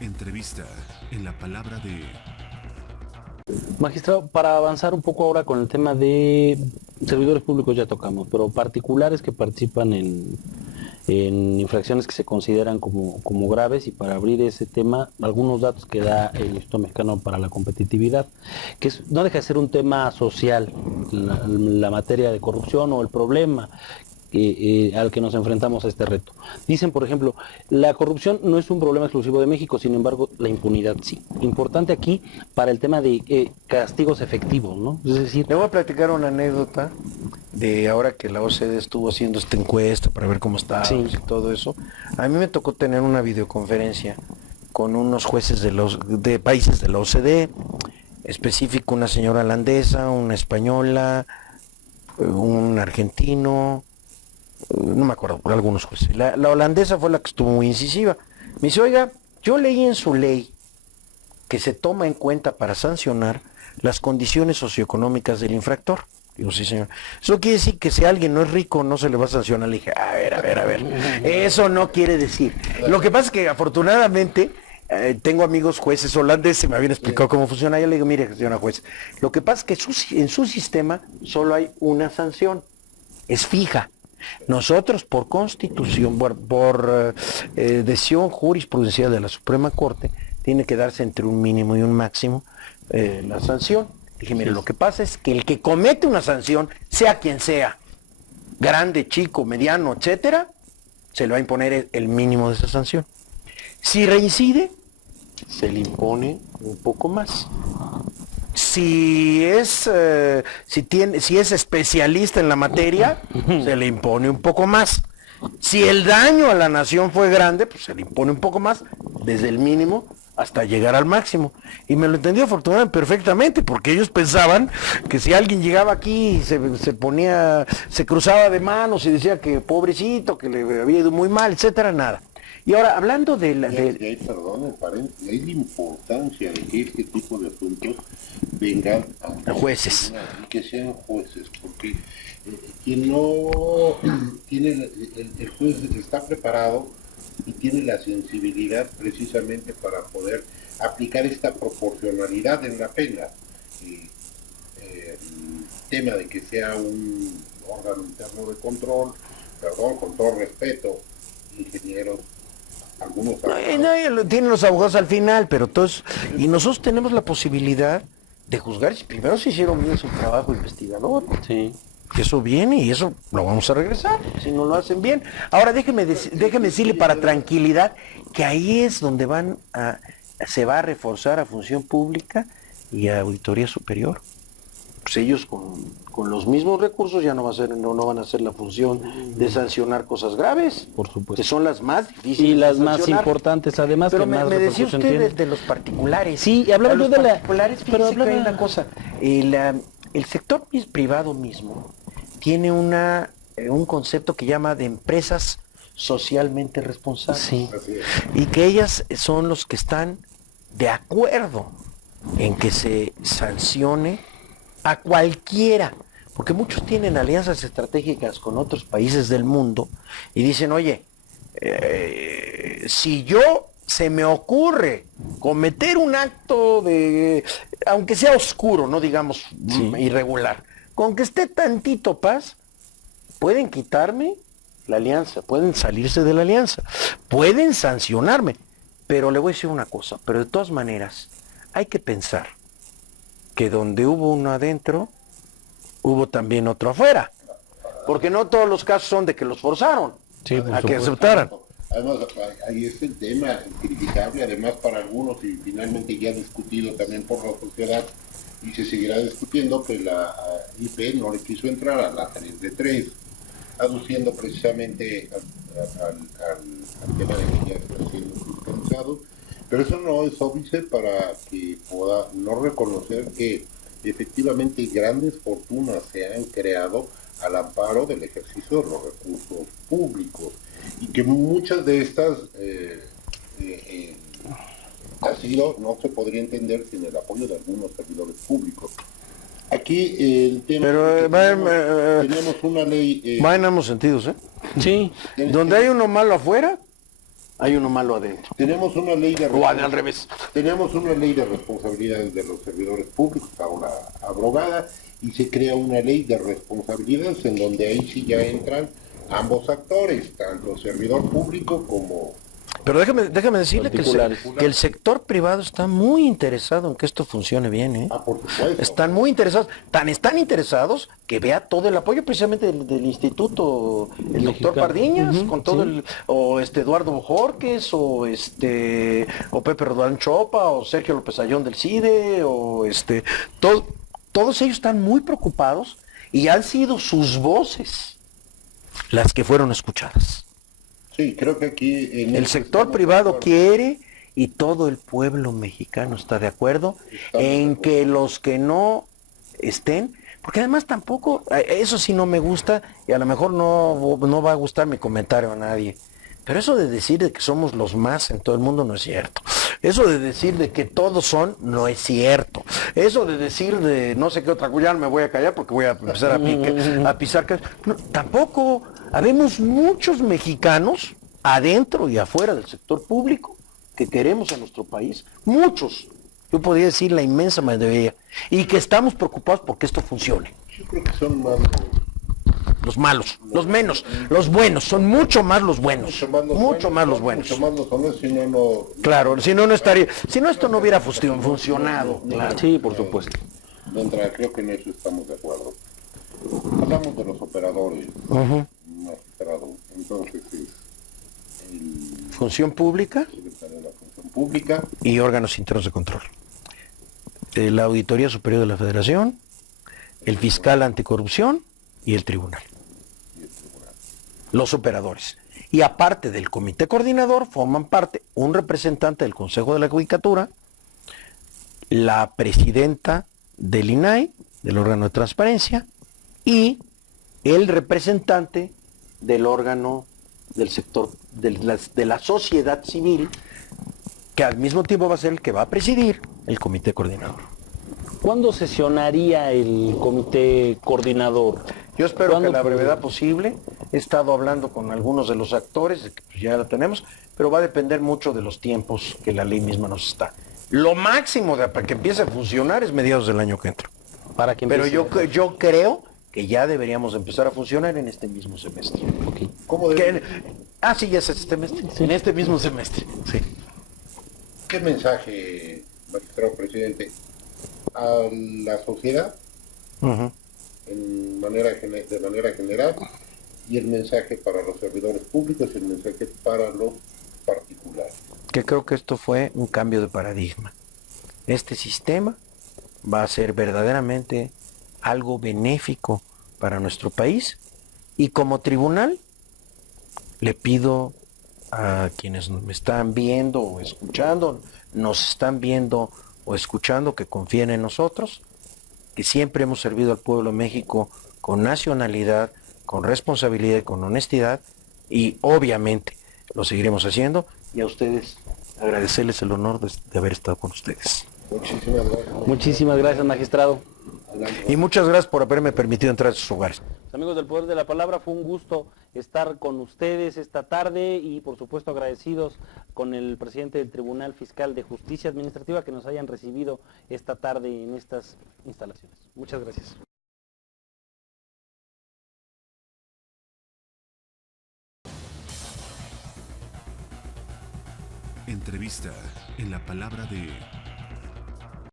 Entrevista en la palabra de... Magistrado, para avanzar un poco ahora con el tema de servidores públicos ya tocamos, pero particulares que participan en infracciones que se consideran como graves, y para abrir ese tema, algunos datos que da el Instituto Mexicano para la Competitividad, que no deja de ser un tema social, la materia de corrupción o el problema al que nos enfrentamos a este reto. Dicen, por ejemplo, la corrupción no es un problema exclusivo de México, sin embargo, la impunidad sí. Importante aquí para el tema de castigos efectivos, ¿no? Es decir... Le voy a platicar una anécdota de ahora que la OCDE estuvo haciendo esta encuesta para ver cómo está y todo eso. A mí me tocó tener una videoconferencia con unos jueces de países de la OCDE, específico una señora holandesa, una española, un argentino, no me acuerdo, por algunos jueces. La holandesa fue la que estuvo muy incisiva. Me dice, oiga, yo leí en su ley que se toma en cuenta para sancionar las condiciones socioeconómicas del infractor. Digo, sí, señor. Eso quiere decir que si alguien no es rico no se le va a sancionar. Le dije, a ver. Eso no quiere decir. Lo que pasa es que afortunadamente tengo amigos jueces holandeses, me habían explicado cómo funciona. Yo le digo, mire, señora juez, lo que pasa es que en su sistema solo hay una sanción, es fija. Nosotros por constitución, por decisión jurisprudencial de la Suprema Corte, tiene que darse entre un mínimo y un máximo la sanción. Dije, mire, lo que pasa es que el que comete una sanción, sea quien sea, grande, chico, mediano, etcétera, se le va a imponer el mínimo de esa sanción. Si reincide, se le impone un poco más. Si es especialista en la materia, se le impone un poco más. Si el daño a la nación fue grande, pues se le impone un poco más, desde el mínimo hasta llegar al máximo. Y me lo entendió afortunadamente perfectamente, porque ellos pensaban que si alguien llegaba aquí y se cruzaba de manos y decía que pobrecito, que le había ido muy mal, etcétera, nada. Y ahora, hablando de la... Perdón, hay la importancia de que este tipo de asuntos vengan a jueces. Y que sean jueces, porque quien no tiene, el juez está preparado y tiene la sensibilidad precisamente para poder aplicar esta proporcionalidad en la pena. El tema de que sea un órgano interno de control, perdón, con todo respeto, ingenieros, algunos tienen los abogados al final, pero todos, y nosotros tenemos la posibilidad de juzgar si primero se hicieron bien su trabajo investigador. Sí. Eso viene y eso lo vamos a regresar si no lo hacen bien. Ahora déjeme decirle para tranquilidad que ahí es donde se va a reforzar a Función Pública y a Auditoría Superior. Pues ellos con los mismos recursos ya no van a hacer la función de sancionar cosas graves, por supuesto, que son las más difíciles y las de más importantes, además. Pero que me más decía usted tienen. de los particulares. Sí, hablaba yo de la... particulares, pero hablaba de una cosa. El sector privado mismo tiene un concepto que llama de empresas socialmente responsables. Sí. Y que ellas son los que están de acuerdo en que se sancione a cualquiera, porque muchos tienen alianzas estratégicas con otros países del mundo y dicen, oye, si se me ocurre cometer un acto aunque sea oscuro, no digamos irregular, con que esté tantito paz, pueden quitarme la alianza, pueden salirse de la alianza, pueden sancionarme, pero le voy a decir una cosa, pero de todas maneras hay que pensar que donde hubo uno adentro, hubo también otro afuera. Porque no todos los casos son de que los forzaron a que aceptaran. Además, ahí es el tema criticable, además para algunos, y finalmente ya discutido también por la sociedad, y se seguirá discutiendo, que la IP no le quiso entrar a la 3 de 3, aduciendo precisamente al tema de que ya está siendo fiscalizado. Pero eso no es óbice para que pueda no reconocer que efectivamente grandes fortunas se han creado al amparo del ejercicio de los recursos públicos y que muchas de estas no se podría entender sin el apoyo de algunos servidores públicos. Aquí el tema tenemos una ley... va en ambos sentidos, ¿eh? Sí. Donde hay uno malo afuera, hay uno malo adentro. Tenemos una ley de O al revés. Tenemos una ley de responsabilidades de los servidores públicos, ahora abrogada, y se crea una ley de responsabilidades en donde ahí sí ya entran ambos actores, tanto servidor público como... Pero déjame decirle que el sector privado está muy interesado en que esto funcione bien, ¿eh? Ah, por supuesto. Están muy interesados, están interesados que vea todo el apoyo precisamente del instituto, el doctor Pardiñas, con todo o Eduardo Bojorques, o Pepe Rodán Chopa, o Sergio López Ayón del CIDE, todos ellos están muy preocupados y han sido sus voces las que fueron escuchadas. Sí, creo que aquí... El sector privado quiere y todo el pueblo mexicano está de acuerdo en que los que no estén, porque además tampoco, eso sí no me gusta y a lo mejor no va a gustar mi comentario a nadie, pero eso de decir de que somos los más en todo el mundo no es cierto. Eso de decir de que todos son, no es cierto. Eso de decir de no sé qué otra cosa, ya me voy a callar porque voy a empezar a pisar. No, tampoco. Habemos muchos mexicanos, adentro y afuera del sector público, que queremos a nuestro país. Muchos. Yo podría decir la inmensa mayoría. Y que estamos preocupados porque esto funcione. Yo creo que son más... Los malos, los menos, los buenos, son mucho más los buenos, mucho más los buenos. Mucho más los honestos, si no, no... Claro, si no estaría, si no esto no hubiera funcionado. Claro. Sí, por supuesto. Creo que en eso estamos de acuerdo. Hablamos de los operadores, magistrado. Entonces es Función pública el secretario de la Función Pública y órganos internos de control. La Auditoría Superior de la Federación, el Fiscal Anticorrupción y el Tribunal. Los operadores. Y aparte del comité coordinador forman parte un representante del Consejo de la Judicatura, la presidenta del INAI, del órgano de transparencia, y el representante del órgano del sector de la sociedad civil, que al mismo tiempo va a ser el que va a presidir el comité coordinador. ¿Cuándo sesionaría el comité coordinador? Yo espero que a la brevedad posible. He estado hablando con algunos de los actores, que pues ya la tenemos, pero va a depender mucho de los tiempos que la ley misma nos está. Lo máximo para que empiece a funcionar es mediados del año que entra. Pero yo creo que ya deberíamos empezar a funcionar en este mismo semestre. Okay. Sí, ya es este semestre. Sí. En este mismo semestre. Sí. ¿Qué mensaje, magistrado presidente, a la sociedad de manera general, y el mensaje para los servidores públicos y el mensaje para los particulares? Que creo que esto fue un cambio de paradigma. Este sistema va a ser verdaderamente algo benéfico para nuestro país, y como tribunal le pido a quienes me están viendo o escuchando, nos están viendo o escuchando, que confíen en nosotros, que siempre hemos servido al pueblo de México con nacionalidad, con responsabilidad y con honestidad, y obviamente lo seguiremos haciendo, y a ustedes agradecerles el honor de haber estado con ustedes. Muchísimas gracias. Muchísimas gracias, magistrado. Y muchas gracias por haberme permitido entrar a sus hogares. Amigos del Poder de la Palabra, fue un gusto estar con ustedes esta tarde y por supuesto agradecidos con el presidente del Tribunal Fiscal de Justicia Administrativa que nos hayan recibido esta tarde en estas instalaciones. Muchas gracias. Entrevista en la palabra de